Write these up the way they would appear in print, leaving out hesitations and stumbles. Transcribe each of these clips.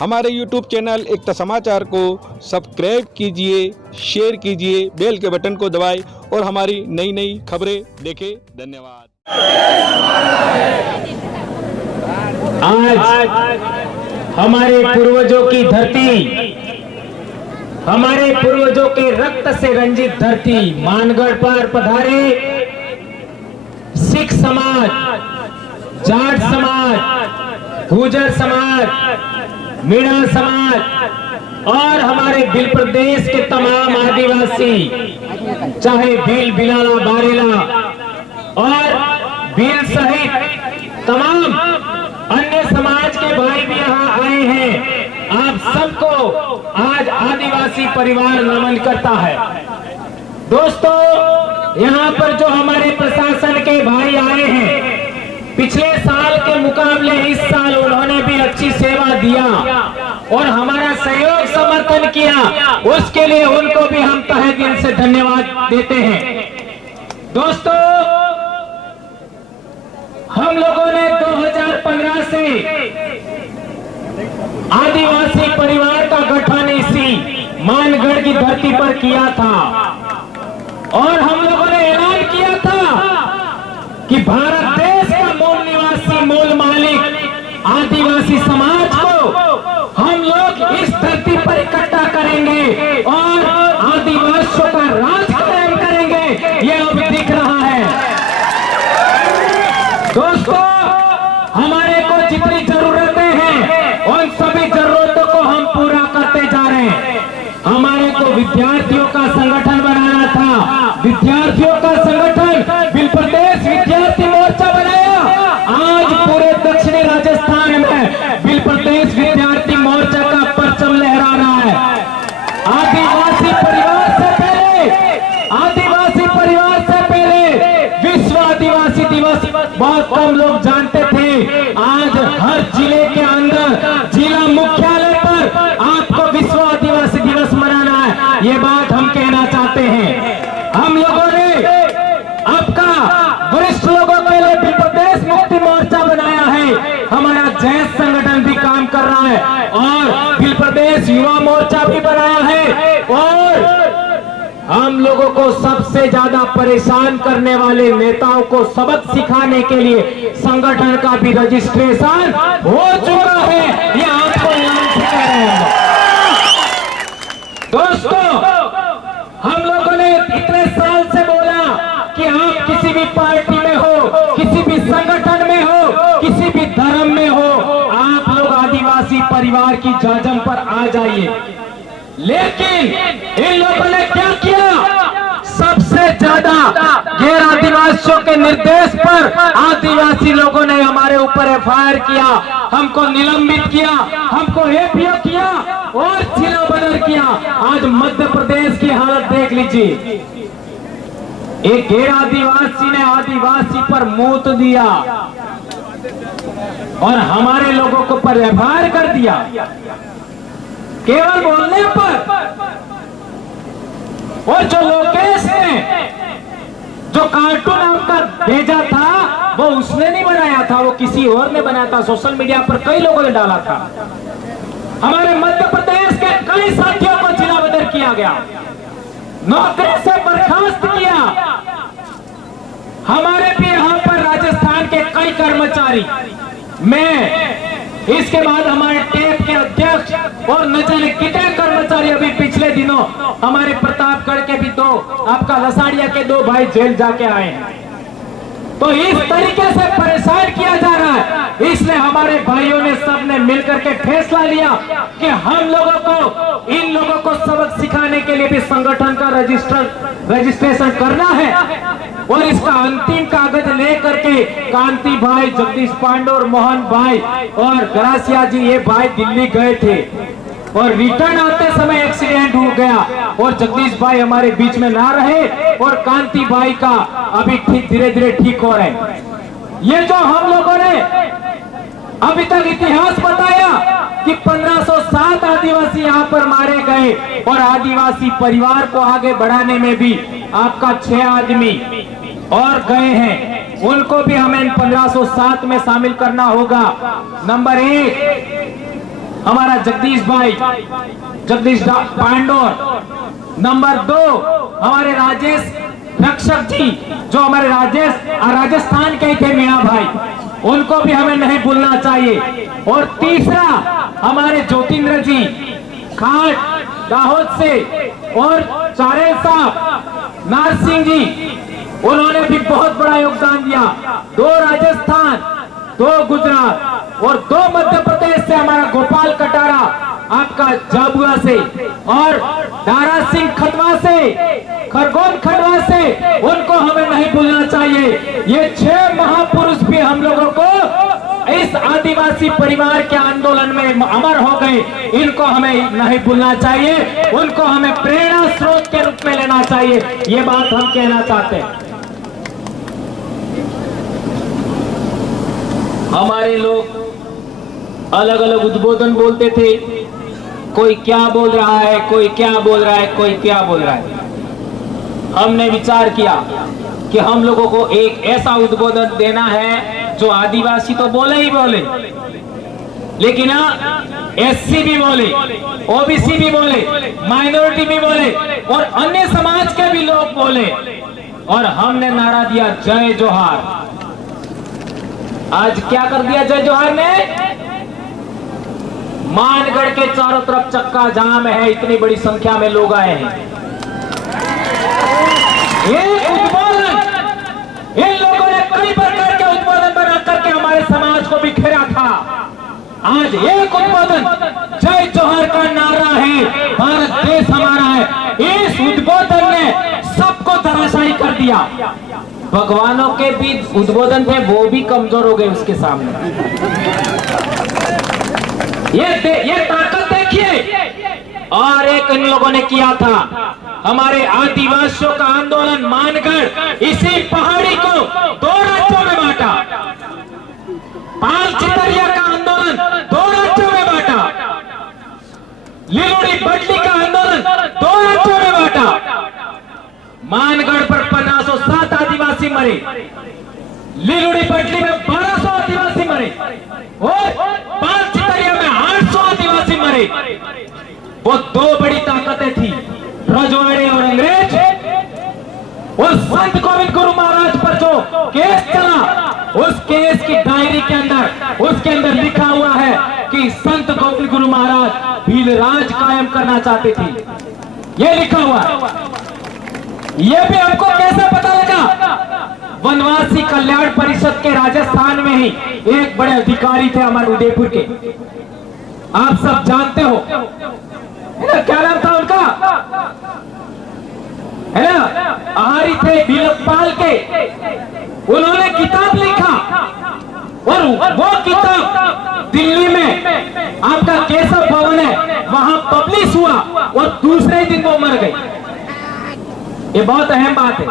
हमारे YouTube channel एकता समाचार को सब्सक्राइब कीजिए, शेयर कीजिए, बेल के बटन को दबाएं और हमारी नई नई खबरें देखें। धन्यवाद। आज हमारे पूर्वजों की धरती, हमारे पूर्वजों के रक्त से रंजित धरती मानगढ़ पर पधारे सिख समाज, जाट समाज, गुर्जर समाज, मीणा समाज और हमारे भील प्रदेश के तमाम आदिवासी, चाहे भील, बिलाला, बारेला और भील सहित तमाम अन्य समाज के भाई भी यहाँ आए हैं। आप सबको आज आदिवासी परिवार नमन करता है। दोस्तों, यहाँ पर जो हमारे प्रशासन के भाई आए हैं, पिछले साल के मुकाबले इस साल उन्होंने भी अच्छी सेवा दिया और हमारा सहयोग समर्थन किया, उसके लिए उनको भी हम तहे दिल से धन्यवाद देते हैं। दोस्तों, हम लोगों ने 2015 से आदिवासी परिवार का गठन इसी मानगढ़ की धरती पर किया था और हम लोगों ने ऐलान किया था कि भारत देश का मूल निवासी, मूल मालिक आदिवासी समाज को हम लोग इस धरती पर इकट्ठा करेंगे और आदिवासियों का राज कायम करेंगे। ये अब दिख रहा है। दोस्तों, हमारे को जितनी जरूरतें हैं उन सभी जरूरतों को हम पूरा करते जा रहे हैं। हमारे को विद्यार्थियों का संगठन बनाना था, विद्यार्थियों का संगठन भील प्रदेश विद्यार्थी मोर्चा बनाया। आज पूरे दक्षिणी राजस्थान में भील प्रदेश विद्यार्थी मोर्चा का परचम लहरा रहा है। आदिवासी परिवार से पहले, आदिवासी परिवार से पहले विश्व आदिवासी दिवस बहुत कम लोग जानते थे। आज हर जिले के अंदर, जिला मुख्यालय पर आपको विश्व आदिवासी दिवस मनाना है। ये बात हम कहना चाहते हैं। हम लोगों ने आपका वरिष्ठ लोगों के लिए भील प्रदेश मुक्ति मोर्चा बनाया है। हमारा जैस संगठन भी काम कर रहा है और भील प्रदेश युवा मोर्चा भी बनाया है और हम लोगों को सबसे ज्यादा परेशान करने वाले नेताओं को सबक सिखाने के लिए संगठन का भी रजिस्ट्रेशन हो चुका है। ये आपको ऐलान किया है। दोस्तों, हम लोगों ने इतने साल से बोला कि आप किसी भी पार्टी में हो, किसी भी संगठन में हो, किसी भी धर्म में हो, आप लोग आदिवासी परिवार की जाजम पर आ जाइए। लेकिन इन लोगों ने क्या किया? सबसे ज्यादा गैर आदिवासियों के निर्देश पर आदिवासी लोगों ने हमारे ऊपर एफआईआर किया, हमको निलंबित किया, हमको एपीओ किया और जिला बदर किया। आज मध्य प्रदेश की हालत देख लीजिए। एक गैर आदिवासी ने आदिवासी पर मूत दिया और हमारे लोगों को पर एफआईआर कर दिया केवल बोलने पर। और जो लोकेश ने जो कार्टून आपका भेजा था वो उसने नहीं बनाया था, वो किसी और ने बनाया था। सोशल मीडिया पर कई लोगों ने डाला था। हमारे मध्य प्रदेश के कई साथियों को जिला बदर किया गया, नौकरी से बर्खास्त किया। हमारे भी यहाँ पर राजस्थान के कई कर्मचारी, मैं इसके बाद हमारे टेप के अध्यक्ष और न जाने कितने कर्मचारी अभी पिछले दिनों हमारे प्रतापगढ़ के भी दो, आपका लसाड़िया के दो भाई जेल जाके आए हैं। तो इस तरीके से परेशान किया जा रहा है। इसलिए हमारे भाइयों ने सबने मिलकर के फैसला लिया कि हम लोगों को, इन लोगों को सबक सिखाने के लिए भी संगठन का रजिस्ट्रेशन करना है और इसका अंतिम कागज लेकर के कांति भाई, जगदीश पांडे और मोहन भाई और गरासिया जी, ये भाई दिल्ली गए थे और रिटर्न आते समय एक्सीडेंट हो गया और जगदीश भाई हमारे बीच में ना रहे और कांति भाई का अभी ठीक धीरे धीरे ठीक हो रहे हैं। ये जो हम लोगों ने अभी तक इतिहास बताया कि 1507 आदिवासी यहाँ पर मारे गए और आदिवासी परिवार को आगे बढ़ाने में भी आपका 6 आदमी और गए हैं, उनको भी हमें 1507 में शामिल करना होगा। नंबर 1, हमारा जगदीश पांडोर। नंबर 2 हमारे राजेश रक्षक जी, जो हमारे राजस्थान के थे मीणा भाई, उनको भी हमें नहीं भूलना चाहिए। और तीसरा हमारे ज्योतिंद्र जी खाट दाहोद से, और चारेल साहब नार सिंह जी, उन्होंने भी बहुत बड़ा योगदान दिया। 2 राजस्थान, 2 गुजरात और 2 मध्य प्रदेश से हमारा गोपाल कटारा आपका झाबुआ से, और दारा सिंह खटवा से, खरगोन खटवा से, उनको हमें नहीं भूलना चाहिए। ये 6 महापुरुष भी हम लोगों को इस आदिवासी परिवार के आंदोलन में अमर हो गए, इनको हमें नहीं भूलना चाहिए, उनको हमें प्रेरणा स्रोत के रूप में लेना चाहिए। ये बात हम कहना चाहते हैं। हमारे लोग अलग अलग उद्बोधन बोलते थे, कोई क्या बोल रहा है, कोई क्या बोल रहा है, कोई क्या बोल रहा है। हमने विचार किया कि हम लोगों को एक ऐसा उद्बोधन देना है जो आदिवासी तो बोले ही बोले, लेकिन एससी भी बोले, ओबीसी भी बोले, माइनॉरिटी भी बोले और अन्य समाज के भी लोग बोले। और हमने नारा दिया जय जोहार। आज क्या कर दिया जय जोहार ने? मानगढ़ के चारों तरफ चक्का जाम है, इतनी बड़ी संख्या में लोग आए हैं। ये उद्बोधन इन लोगों ने कई प्रकार के उद्बोधन बना करके हमारे समाज को बिखेरा था। आज एक उद्बोधन जय जोहार का नारा है, भारत देश हमारा है। इस उद्बोधन ने सबको धराशायी कर दिया। भगवानों के भी उद्बोधन थे, वो भी कमजोर हो गए उसके सामने। ये ताकत देखिए। और एक इन लोगों ने किया था, हमारे आदिवासियों का आंदोलन मानगढ़ इसी पहाड़ी को 2 राज्यों में बांटा। पाल चितरिया का आंदोलन 2 राज्यों में बांटा। लिलुड़ी बडली का आंदोलन 2 राज्यों में बांटा। मानगढ़ पर 1507 आदिवासी मरे, लिलुड़ी बडली में 1200 आदिवासी मरे और पाल चितरिया में 800 आदिवासी मरे। वो 2 बड़ी ताकतें थी, रजवाड़े और अंग्रेज। उस संत गोविंद गुरु महाराज पर जो केस चला, उस केस की डायरी के अंदर उसके अंदर लिखा हुआ है कि संत गोविंद गुरु महाराज भील राज कायम करना चाहते थे। ये लिखा हुआ है। ये भी हमको कैसे पता लगा? वनवासी कल्याण परिषद के राजस्थान में ही एक बड़े अधिकारी थे हमारे उदयपुर के, आप सब जानते हो, क्या नाम था उनका? है ना, आहारी थे बिलकपाल के। उन्होंने किताब लिखा और वो किताब दिल्ली में आपका केशव भवन है, वहां पब्लिश हुआ और दूसरे दिन वो मर गए। ये बहुत अहम बात है।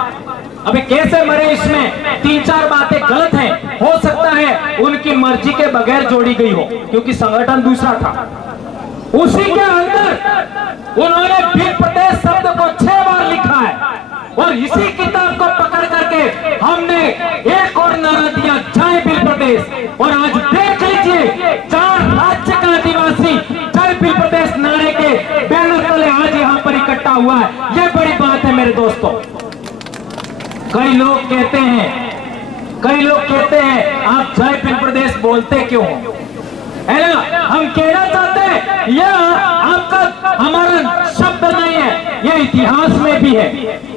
अभी कैसे मरे इसमें 3-4 बातें गलत हैं। हो सकता है उनकी मर्जी के बगैर जोड़ी गई हो, क्योंकि संगठन दूसरा था। उसी के अंदर उन्होंने भील प्रदेश शब्द को 6 बार लिखा है और इसी किताब को पकड़ करके हमने एक और नारा दिया जय भील प्रदेश। और आज देख लीजिए 4 राज्य का आदिवासी जय भील प्रदेश नारे के बैनर तले आज यहाँ पर इकट्ठा हुआ है। यह बड़ी बात है मेरे दोस्तों। कई लोग कहते हैं आप जय भील प्रदेश बोलते क्यों हो, है ना? हम कहना चाहते हैं यह आपका हमारा शब्द नहीं है, यह इतिहास में भी है।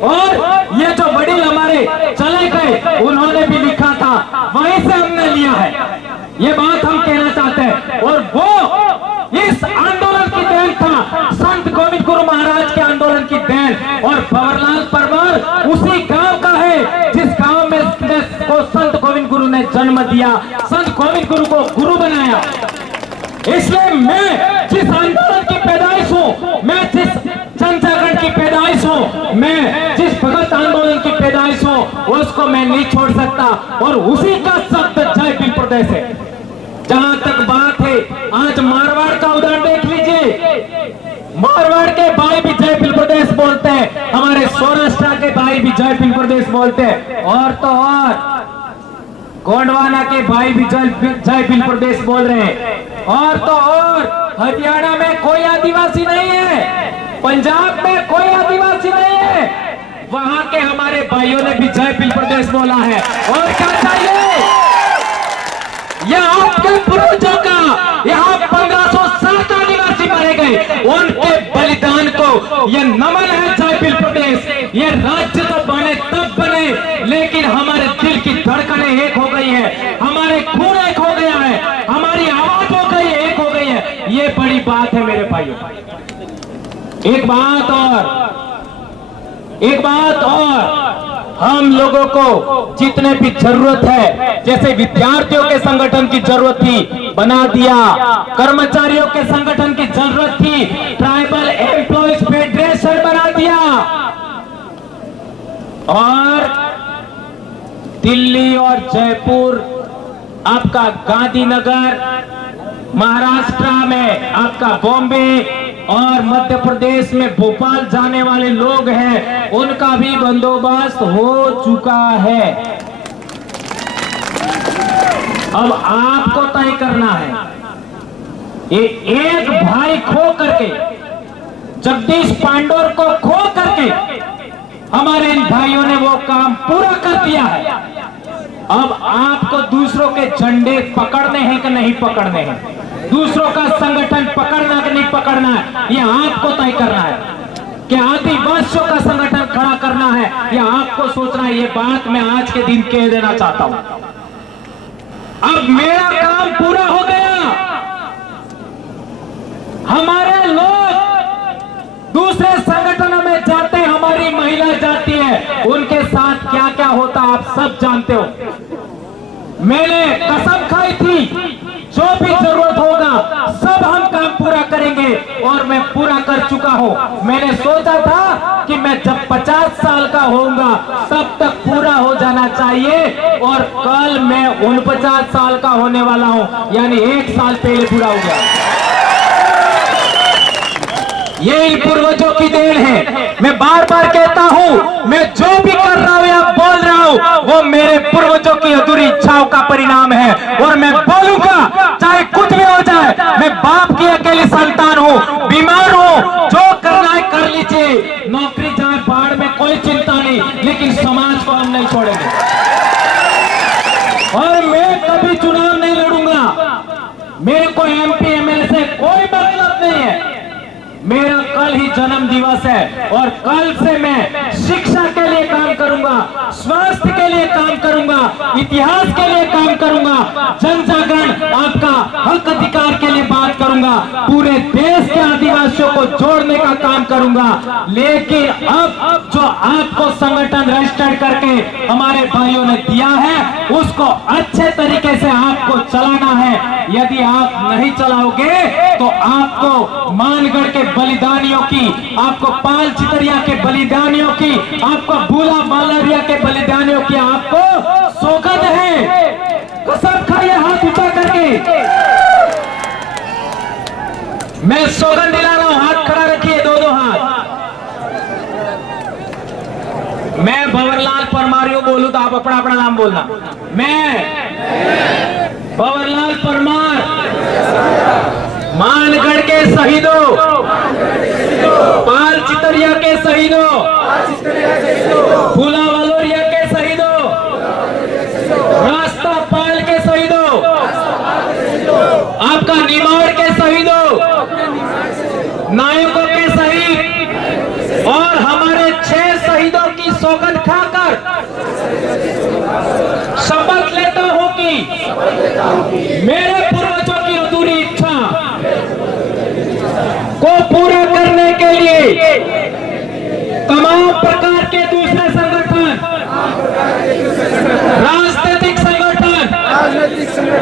और ये जो वडील हमारे चले गए उन्होंने भी लिखा था, वहीं से हमने लिया है। ये बात हम कहना चाहते हैं। और वो इस आंदोलन की देन था, संत गोविंद गुरु महाराज के आंदोलन की देन। और भंवरलाल परमार उसी गांव का है जिस गांव में को संत गोविंद गुरु ने जन्म दिया, संत गोविंद गुरु को गुरु बनाया। इसलिए मैं जिस आंदोलन की पैदाइश हूँ, मैं जिस जनजागरण की पैदाइश हूँ, मैं जिस भगत आंदोलन की पैदाइश हूँ, उसको मैं नहीं छोड़ सकता। और उसी का शब्द जय भील प्रदेश है। जहां तक बात है, आज मारवाड़ का उदाहरण देख लीजिए। मारवाड़ के भाई भी जय भील प्रदेश बोलते हैं, हमारे सौराष्ट्र के भाई भी जय भील प्रदेश बोलते हैं, और तो और गोंडवाना के भाई भी जय भील प्रदेश बोल रहे हैं, और तो और हरियाणा में कोई आदिवासी नहीं है, पंजाब में कोई आदिवासी नहीं है, वहां के हमारे भाइयों ने भी जय भील प्रदेश बोला है। और क्या चाहिए? यह आपके पूर्वजों का, यहाँ 1560 आदिवासी मारे गए, उनके बलिदान को यह नमन है जय भील प्रदेश। ये राज्य तो बने तब बने, लेकिन हमारे दिल की धड़कनें एक हो गई है, हमारे खून एक हो गया है, हमारी आवाज हो गई एक हो गई है। ये बड़ी बात है मेरे भाइयों। एक बात और हम लोगों को जितने भी जरूरत है, जैसे विद्यार्थियों के संगठन की जरूरत थी, बना दिया। कर्मचारियों के संगठन की जरूरत थी, ट्राइबल एम्प्लॉइज फेडरेशन बना दिया। और दिल्ली और जयपुर, आपका गांधीनगर, महाराष्ट्र में आपका बॉम्बे और मध्य प्रदेश में भोपाल जाने वाले लोग हैं, उनका भी बंदोबस्त हो चुका है। अब आपको तय करना है। एक भाई खो करके, जगदीश पांडोर को खो करके हमारे इन भाइयों ने वो काम पूरा कर दिया है। अब आपको दूसरों के झंडे पकड़ने हैं कि नहीं पकड़ने हैं, दूसरों का संगठन पकड़ना कि नहीं पकड़ना है, यह आपको तय करना है। कि आदिवासियों का संगठन खड़ा करना है, यह आपको सोचना है। ये बात मैं आज के दिन कह देना चाहता हूं। अब मेरा काम पूरा हो गया। हमारे लोग दूसरे संगठनों में जाते हैं, हमारी महिला जाती है, उनके साथ क्या क्या होता आप सब जानते हो। मैंने कसम खाई थी, जो भी जरूरत होगा सब हम काम पूरा करेंगे, और मैं पूरा कर चुका हूं। मैंने सोचा था कि मैं जब 50 साल का होऊंगा तब तक पूरा हो जाना चाहिए, और कल मैं 49 साल का होने वाला हूं, यानी 1 साल पहले पूरा हो गया। ये इन पूर्वजों की देन है। मैं बार बार कहता हूं, मैं जो भी कर रहा हूं या बोल रहा हूं, वो मेरे पूर्वजों की अधूरी इच्छाओं का परिणाम है, और मैं बोलूंगा चाहे कुछ भी हो जाए। मैं बाप की अकेली संतान हूं, बीमार हूं, जो करना है कर लीजिए, नौकरी जाए बाढ़ में कोई चिंता नहीं, लेकिन समाज को हम नहीं छोड़ेंगे। और मैं कभी चुनाव नहीं लड़ूंगा, मेरे को MP MLA से कोई मतलब नहीं है। मेरा कल ही जन्म दिवस है, और कल से मैं शिक्षा के लिए काम करूंगा, स्वास्थ्य के लिए काम करूंगा, इतिहास के लिए काम करूंगा, जन जागरण, आपका हक अधिकार के लिए बात करूंगा, पूरे देश के आदिवासियों को जोड़ने का काम करूंगा। लेकिन अब जो आपको संगठन रजिस्टर्ड करके हमारे भाइयों ने दिया है, उसको अच्छे तरीके से आपको चलाना है। यदि आप नहीं चलाओगे तो आपको मानगढ़ के बलिदानियों की, आपको पाल चितरिया के बलिदानियों की, आपको भूला मालरिया के बलिदानियों की आपको सौगंध है। कसम खाइए हाथ ऊंचा करके, मैं सौगंध दिला रहा हूं। हाथ खड़ा रखिए, दो हाथ। मैं भंवरलाल परमार बोलूं तो आप अपना अपना नाम बोलना। मैं भंवरलाल परमार, मानगढ़ के शहीदों, पाल चितरिया के शहीदों, फूला वलोरिया के शहीदों, रास्ता पाल के शहीदों, आपका निमाड़ के शहीदों, नायकों के शहीद, और हमारे 6 शहीदों की सौगंध खाकर शपथ लेता हूं कि मेरे पूर्वजों की अधूरी इच्छा को पूरा करने के लिए तमाम प्रकार के दूसरे संगठन, राजनीतिक संगठन,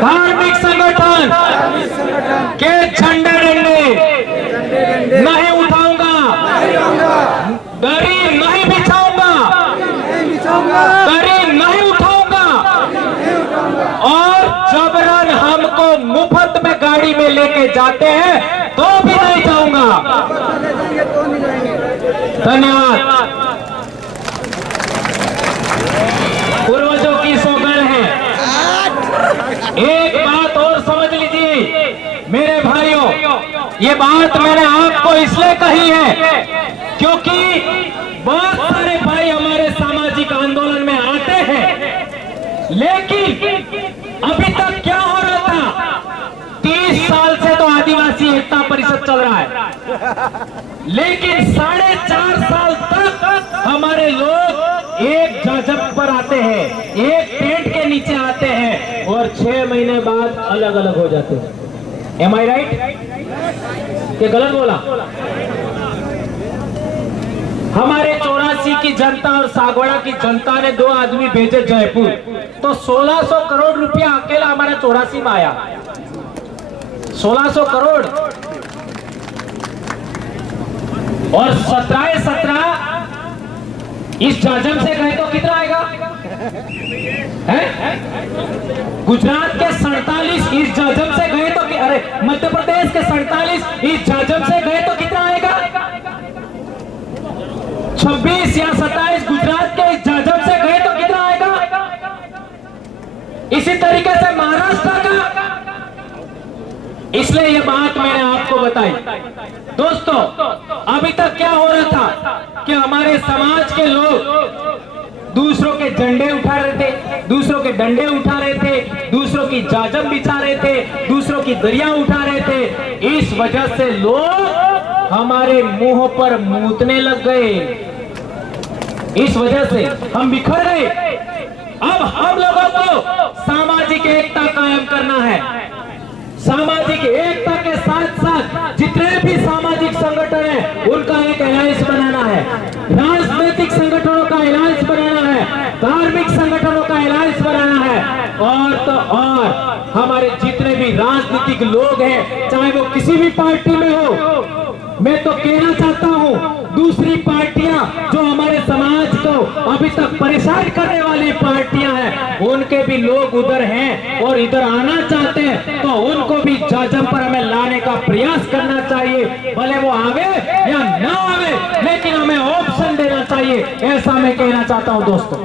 धार्मिक संगठन के झंडे डंडे नहीं उठाऊंगा, दरी नहीं बिछाऊंगा, दरी नहीं उठाऊंगा, और जबरन हमको मुफ्त में गाड़ी में लेके जाते हैं तो भी नहीं जाऊंगा। धन्यवाद। पूर्वजों की सौगंध है। एक बात और समझ लीजिए मेरे भाइयों, बात मैंने आपको इसलिए कही है क्योंकि बहुत सारे भाई हमारे सामाजिक आंदोलन में आते हैं, लेकिन अभी तक क्या हो रहा था, 30 साल से तो आदिवासी एकता परिषद चल रहा है, लेकिन 4.5 साल तक हमारे लोग एक जजब पर आते हैं, एक टेंट के नीचे आते हैं और 6 महीने बाद अलग अलग हो जाते हैं। Am I right? ये गलत बोला? हमारे 84 की जनता और सागवाड़ा की जनता ने 2 आदमी भेजे जयपुर, तो 1600 करोड़ रुपया अकेला हमारा 84 में आया। 1600 करोड़ और 17 इस जाजम से गए तो कितना आएगा? है? गुजरात के 47 इस जाजम से गए तो, अरे मध्य प्रदेश के 47 इस जाजम से गए तो कितना आएगा? 26 या 27 गुजरात के इस जाजम से गए तो कितना आएगा? इसी तरीके से महाराष्ट्र का। इसलिए ये बात मैंने आपको बताई। दोस्तों, अभी तक क्या हो रहा था कि हमारे समाज के लोग दूसरों के झंडे उठा रहे थे, दूसरों के डंडे उठा रहे थे, दूसरों की जाजम बिछा रहे थे, दूसरों की दरिया उठा रहे थे। इस वजह से लोग हमारे मुंह पर मूतने लग गए, इस वजह से हम बिखर गए। अब हम लोगों को सामाजिक एकता कायम करना है। सामाजिक एकता के साथ साथ जितने भी सामाजिक संगठन है उनका एक अलायंस बनाना है, राजनीतिक संगठनों का अलायंस बनाना है, धार्मिक संगठनों का अलायंस बनाना है, और तो और हमारे जितने भी राजनीतिक लोग हैं, चाहे वो किसी भी पार्टी में हो, मैं तो कहना चाहता हूं दूसरी पार्टियां जो हमारे समाज को अभी तक परेशान करने वाली पार्टियां हैं, उनके भी लोग उधर हैं और इधर आना चाहते हैं, तो उनको भी जाजम पर हमें लाने का प्रयास करना चाहिए। भले वो आवे या ना आवे, लेकिन हमें ऑप्शन देना चाहिए, ऐसा मैं कहना चाहता हूं दोस्तों।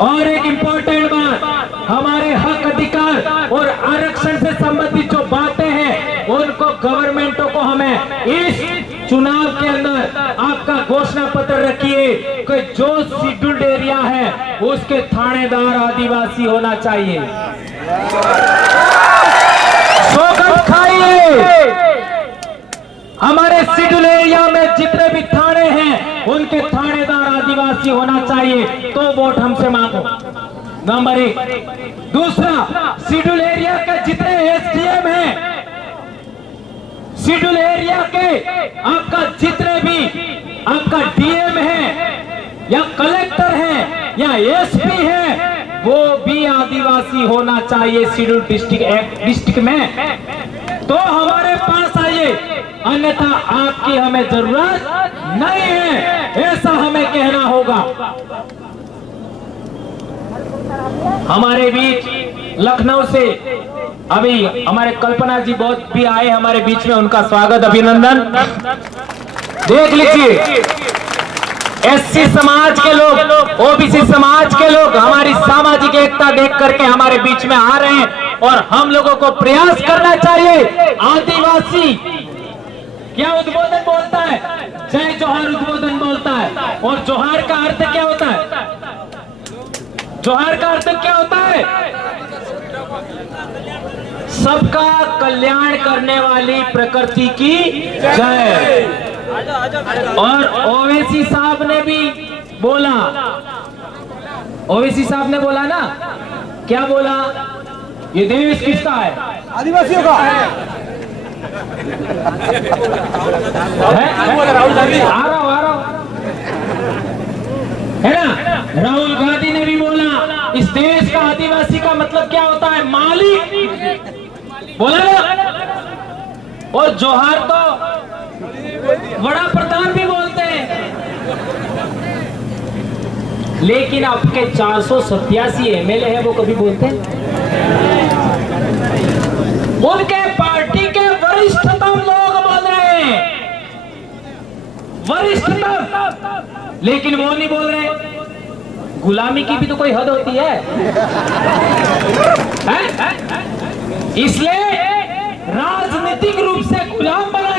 और एक इंपॉर्टेंट बात, हमारे हक अधिकार और आरक्षण से संबंधित जो बातें हैं उनको गवर्नमेंटों को हमें इस चुनाव के अंदर आपका घोषणा पत्र रखिए कि जो शेड्यूल्ड एरिया है उसके थानेदार आदिवासी होना चाहिए। सौगंध खाइए, हमारे शेड्यूल एरिया में जितने भी थाने हैं उनके थानेदार आदिवासी होना चाहिए, तो वोट हमसे मांगो। नंबर 1। दूसरा, शेड्यूल एरिया के जितने एसडीएम हैं, शेड्यूल एरिया के आपका जितने भी आपका डीएम है या कलेक्टर है या एसपी है, वो भी आदिवासी होना चाहिए शेड्यूल डिस्ट्रिक्ट में, तो हमारे पास आइए, अन्यथा आपकी हमें जरूरत नहीं है, ऐसा हमें कहना होगा। हमारे बीच लखनऊ से अभी हमारे कल्पना जी बहुत भी आए हमारे बीच में, उनका स्वागत अभिनंदन। देख लीजिए, एससी समाज के लोग, ओबीसी समाज के लोग हमारी सामाजिक एकता देख करके हमारे बीच में आ रहे हैं, और हम लोगों को प्रयास करना चाहिए। आदिवासी क्या उद्बोधन बोलता है? जय जोहार उद्बोधन बोलता है, और जोहार का अर्थ क्या होता है? जोहार का अर्थ क्या होता है? सबका कल्याण करने वाली प्रकृति की जय। और ओवैसी साहब ने भी बोला, ओवैसी साहब ने बोला ना, क्या बोला? ये देश किसका है? आदिवासियों का है। राहुल गांधी आ रहा है ना, राहुल गांधी ने भी बोला इस देश का आदिवासी का मतलब क्या होता है? मालिक, बोला ना। और जोहार तो बड़ा प्रधान भी बोलते हैं, लेकिन आपके 487 एमएलए है, वो कभी बोलते हैं? उनके पार्टी के वरिष्ठतम लोग बोल रहे हैं, वरिष्ठतम, लेकिन वो नहीं बोल रहे। गुलामी की भी तो कोई हद होती है? इसलिए राजनीतिक रूप से गुलाम बना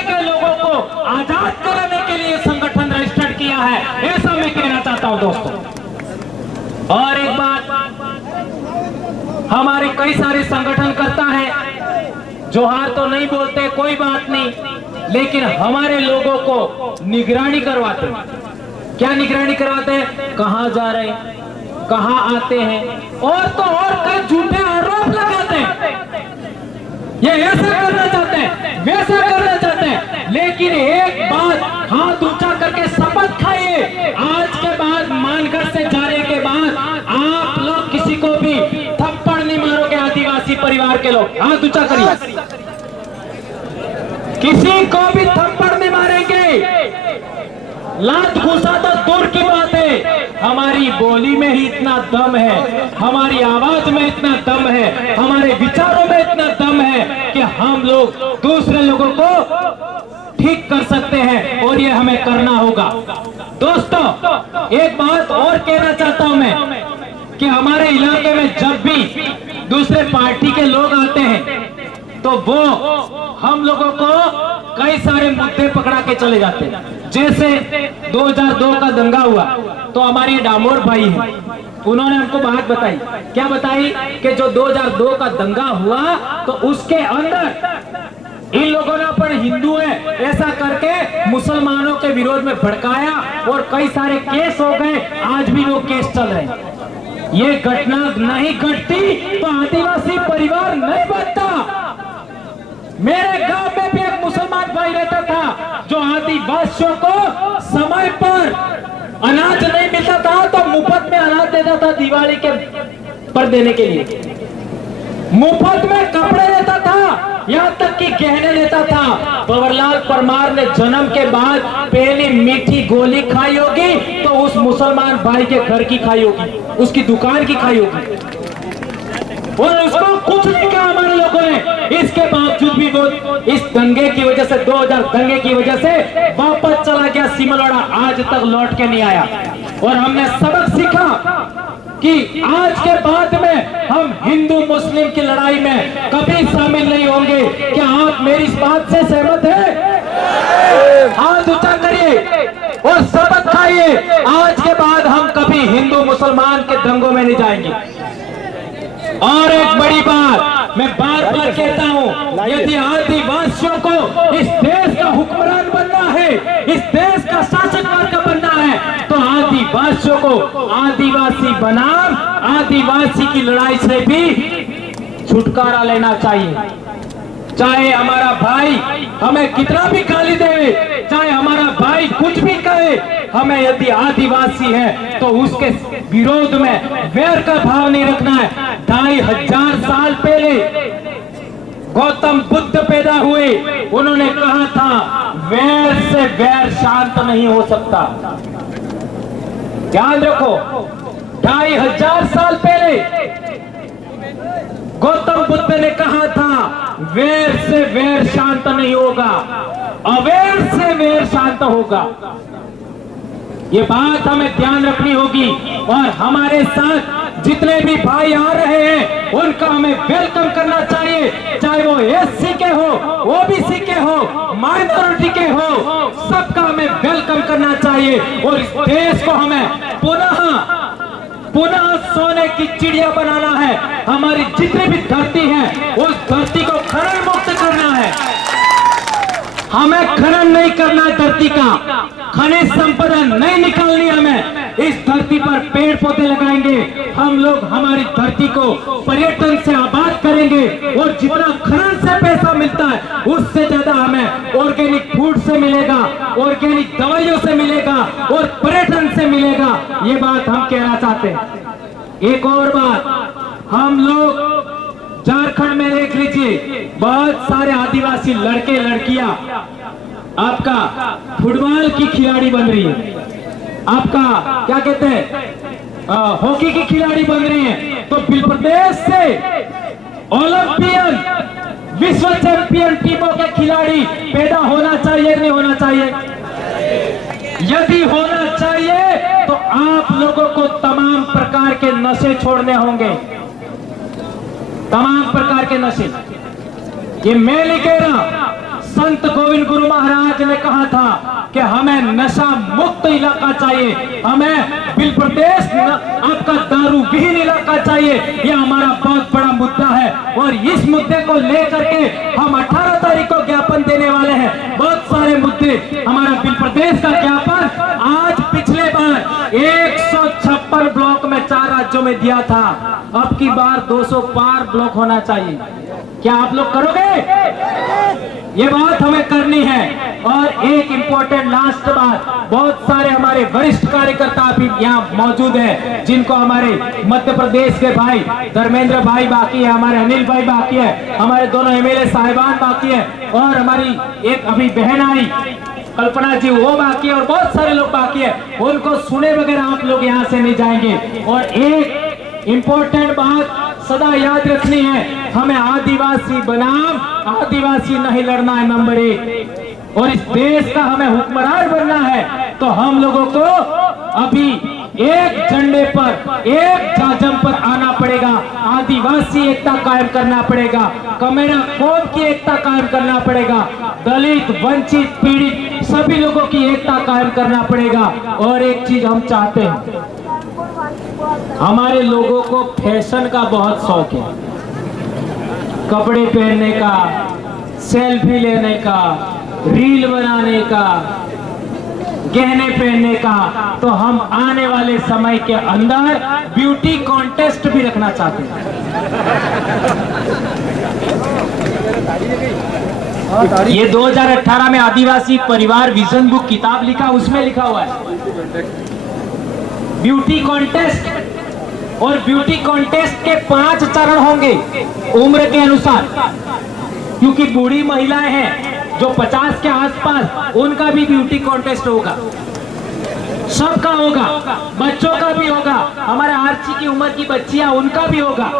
आजाद कराने के लिए संगठन रजिस्टर्ड किया है, ऐसा मैं कहना चाहता हूं दोस्तों। और एक बात, हमारे कई सारे संगठन करता है, जोहार तो नहीं बोलते, कोई बात नहीं, लेकिन हमारे लोगों को निगरानी करवाते हैं। क्या निगरानी करवाते हैं? कहां जा रहे हैं, कहां आते हैं, और तो और कई झूठे आरोप लगाते हैं। ये ऐसा करना चाहते हैं, वैसा करना चाहते हैं, लेकिन एक बात हाथ ऊंचा करके शपथ खाइए, आज के बाद मानगढ़ से जाने के बाद आप लोग किसी को भी थप्पड़ नहीं मारोगे। आदिवासी परिवार के लोग हाथ ऊंचा करिए, किसी को भी थप्पड़ नहीं मारेंगे। लात घुसा तो दूर की बात है, हमारी बोली में ही इतना दम है, हमारी आवाज में इतना दम है, हमारे विचारों में इतना दम है कि हम लोग दूसरे लोगों को ठीक कर सकते हैं, और ये हमें करना होगा। दोस्तों, एक बात और कहना चाहता हूं मैं कि हमारे इलाके में जब भी दूसरे पार्टी के लोग आते हैं तो वो हम लोगों को कई सारे मुद्दे पकड़ा के चले जाते हैं। जैसे 2002 का दंगा हुआ तो हमारी डामोर भाई है, उन्होंने हमको बात बताई। क्या बताई? कि जो 2002 का दंगा हुआ तो उसके अंदर इन लोगों ने पर हिंदू है ऐसा करके मुसलमानों के विरोध में भड़काया और कई सारे केस हो गए, आज भी वो केस चल रहे हैं। ये घटना नहीं घटती तो आदिवासी परिवार नहीं बनता। मेरे गांव में भी एक मुसलमान भाई रहता था जो आदिवासियों को समय पर अनाज नहीं मिलता था तो मुफ्त में अनाज देता था, दिवाली के पर देने के लिए मुफ्त में कपड़े देता था, यहाँ तक कि गहने देता था। पवरलाल परमार ने जन्म के बाद पहली मीठी गोली खाई होगी तो उस मुसलमान भाई के घर की खाई होगी, उसकी दुकान की खाई होगी, और उसको कुछ नहीं कहा हमारे लोगों ने। इसके बावजूद भी वो इस दंगे की वजह से, 2000 दंगे की वजह से वापस चला गया सिमलवाड़ा, आज तक लौट के नहीं आया। और हमने सबक सीखा कि आज के बाद में हम हिंदू मुस्लिम की लड़ाई में कभी शामिल नहीं होंगे। क्या आप मेरी इस बात से सहमत हैं? हाथ ऊंचा करिए और सबक खाइए, आज के बाद हम कभी हिंदू मुसलमान के दंगों में नहीं जाएंगे। और एक बड़ी बात मैं बार बार कहता हूं, यदि आदिवासियों को इस देश का हुक्मरान बनना है, इस देश का शासक वर्ग बनना है, तो आदिवासियों को आदिवासी बनाम आदिवासी की लड़ाई से भी छुटकारा लेना चाहिए। चाहे हमारा भाई हमें कितना भी गाली दे, चाहे हमारा भाई कुछ भी कहे, हमें यदि आदिवासी है तो उसके विरोध में वैर का भाव नहीं रखना है। 2500 साल पहले गौतम बुद्ध पैदा हुए, उन्होंने कहा था वैर से वैर शांत नहीं हो सकता। ध्यान रखो, 2500 साल पहले गौतम बुद्ध ने कहा था वैर से वैर शांत नहीं होगा, अवैर से वैर शांत होगा। ये बात हमें ध्यान रखनी होगी। और हमारे साथ जितने भी भाई आ रहे हैं उनका हमें वेलकम करना चाहिए, चाहे वो एससी के हो, ओबीसी के हो, माइनॉरिटी के हो, सबका हमें वेलकम करना चाहिए। और इस देश को हमें पुनः सोने की चिड़िया बनाना है। हमारी जितनी भी धरती है उस धरती को खनन मुक्त करना है। हमें खनन नहीं करना है, धरती का खनिज संपदा नहीं निकालनी। हमें इस धरती पर पेड़ पौधे लगाएंगे, हम लोग हमारी धरती को पर्यटन से आबाद करेंगे, और जितना खनन से पैसा मिलता है उससे ज्यादा हमें ऑर्गेनिक फूड से मिलेगा, ऑर्गेनिक दवाइयों से मिलेगा और पर्यटन से मिलेगा। ये बात हम कहना चाहते हैं। एक और बात, हम लोग झारखंड में देख लीजिए, बहुत सारे आदिवासी लड़के लड़कियां आपका फुटबॉल की खिलाड़ी बन रही है, आपका क्या कहते हैं हॉकी की खिलाड़ी बन रही है। तो प्रदेश से ओलंपियन विश्व चैंपियन टीमों के खिलाड़ी पैदा होना चाहिए नहीं होना चाहिए? यदि होना चाहिए तो आप लोगों को तमाम प्रकार के नशे छोड़ने होंगे, तमाम प्रकार के नशे। ये मैं नहीं कह रहा, संत गोविंद गुरु महाराज ने कहा था कि हमें नशा मुक्त इलाका चाहिए, हमें बिल प्रदेश आपका दारू विहीन इलाका चाहिए। यह हमारा बहुत बड़ा मुद्दा है और इस मुद्दे को लेकर के हम 18 तारीख को ज्ञापन देने वाले हैं। बहुत सारे मुद्दे, हमारा बिल प्रदेश का ज्ञापन आज पिछले बार 156 ब्लॉक में 4 राज्यों में दिया था, अब की बार 200 पार ब्लॉक होना चाहिए। क्या आप लोग करोगे? ये बात हमें करनी है। और एक इंपॉर्टेंट लास्ट बात, बहुत सारे हमारे वरिष्ठ कार्यकर्ता अभी यहाँ मौजूद हैं, जिनको हमारे मध्य प्रदेश के भाई धर्मेंद्र भाई बाकी है, हमारे अनिल भाई बाकी है, हमारे दोनों एमएलए साहिबान बाकी है, और हमारी एक अभी बहन आई कल्पना जी वो बाकी है, और बहुत सारे लोग बाकी है। उनको सुने बगैर आप लोग यहाँ से नहीं जाएंगे। और एक इंपॉर्टेंट बात सदा याद रखनी है, हमें आदिवासी बनाम आदिवासी नहीं लड़ना है, नंबर 1। और इस देश का हमें हुक्मरान बनना है, तो हम लोगों को अभी एक झंडे पर, एक जाजम पर आना पड़ेगा। आदिवासी एकता कायम करना पड़ेगा, कमेरा कौम की एकता कायम करना पड़ेगा, दलित वंचित पीड़ित सभी लोगों की एकता कायम करना पड़ेगा। और एक चीज हम चाहते हैं, हमारे लोगों को फैशन का बहुत शौक है, कपड़े पहनने का, सेल्फी लेने का, रील बनाने का, गहने पहनने का। तो हम आने वाले समय के अंदर ब्यूटी कॉन्टेस्ट भी रखना चाहते हैं। ये 2018 में आदिवासी परिवार विजन बुक किताब लिखा, उसमें लिखा हुआ है ब्यूटी कॉन्टेस्ट। और ब्यूटी कॉन्टेस्ट के 5 चरण होंगे उम्र के अनुसार, क्योंकि बूढ़ी महिलाएं हैं जो 50 के आसपास, उनका भी ब्यूटी कॉन्टेस्ट होगा, सबका होगा, बच्चों का भी होगा, हमारे आर्ची की उम्र की बच्चियां उनका भी होगा,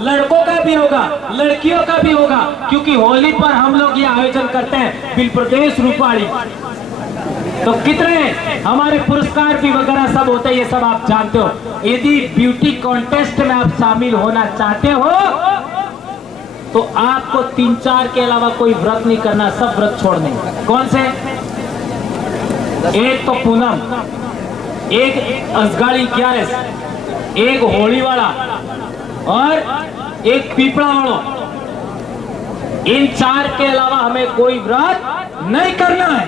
लड़कों का भी होगा, लड़कियों का भी होगा, क्योंकि होली पर हम लोग ये आयोजन करते हैं बिल प्रदेश रूपाड़ी। तो कितने हमारे पुरस्कार भी वगैरह सब होते हैं, ये सब आप जानते हो। यदि ब्यूटी कॉन्टेस्ट में आप शामिल होना चाहते हो तो आपको 3-4 के अलावा कोई व्रत नहीं करना, सब व्रत छोड़ने। कौन से? एक तो पूनम, एक असगाड़ी 11, एक होली वाला और एक पीपड़ा वालों। इन 4 के अलावा हमें कोई व्रत नहीं करना है।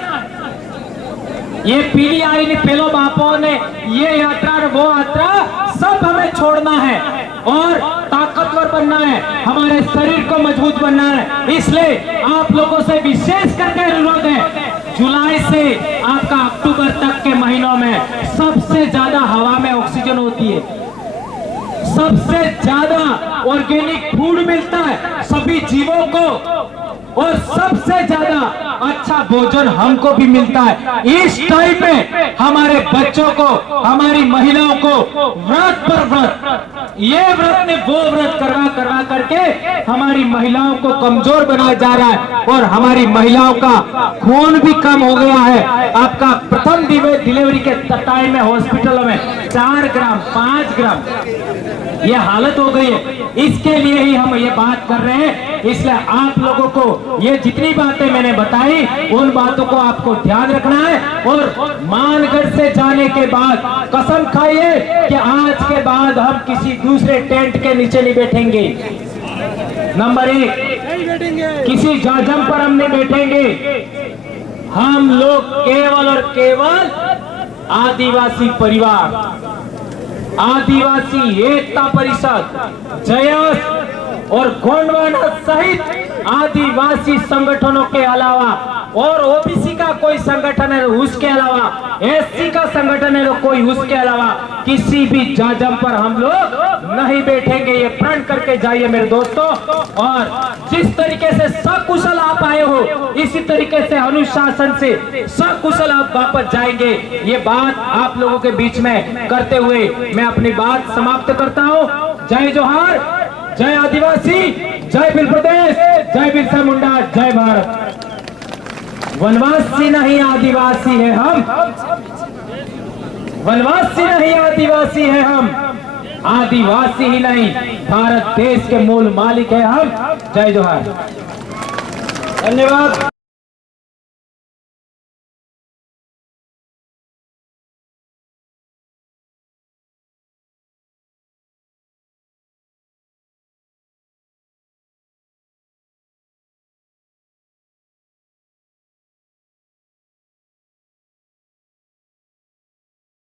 ये पीली आई ने पेलो बापों ने ये यात्रा वो यात्रा सब हमें छोड़ना है और ताकतवर बनना है, हमारे शरीर को मजबूत बनना है। इसलिए आप लोगों से विशेष करके अनुरोध है, जुलाई से आपका अक्टूबर तक के महीनों में सबसे ज्यादा हवा में ऑक्सीजन होती है, सबसे ज्यादा ऑर्गेनिक फूड मिलता है सभी जीवों को, और सबसे ज्यादा अच्छा भोजन हमको भी मिलता है। इस टाइम में हमारे बच्चों को, हमारी महिलाओं को व्रत पर व्रत, ये व्रत ने वो व्रत करवा करके हमारी महिलाओं को कमजोर बनाया जा रहा है, और हमारी महिलाओं का खून भी कम हो गया है। आपका प्रथम डिलीवरी के टाइम में हॉस्पिटलों में 4 ग्राम 5 ग्राम ये हालत हो गई है। इसके लिए ही हम ये बात कर रहे हैं। इसलिए आप लोगों को ये जितनी बातें मैंने बताई, उन बातों को आपको ध्यान रखना है। और मानगढ़ से जाने के बाद कसम खाइए कि आज के बाद हम किसी दूसरे टेंट के नीचे नहीं बैठेंगे। नंबर 1, किसी जाजम पर हम नहीं बैठेंगे। हम लोग केवल और केवल आदिवासी परिवार, आदिवासी एकता परिषद, जयस और गोंडवाना सहित आदिवासी संगठनों के अलावा, और ओबीसी का कोई संगठन है उसके अलावा, एससी का संगठन है कोई उसके अलावा, किसी भी जाजम पर हम लोग नहीं बैठेंगे। ये प्रण करके जाइए मेरे दोस्तों। और जिस तरीके से सकुशल आप आए हो, इसी तरीके से अनुशासन से सकुशल आप वापस जाएंगे। ये बात आप लोगों के बीच में करते हुए मैं अपनी बात समाप्त करता हूँ। जय जोहार, जय आदिवासी, जय बिल प्रदेश, जय बिरसा मुंडा, जय भारत। वनवासी नहीं आदिवासी है हम, वनवासी नहीं आदिवासी है हम, आदिवासी ही नहीं भारत देश के मूल मालिक है हम। जय जोहार, धन्यवाद।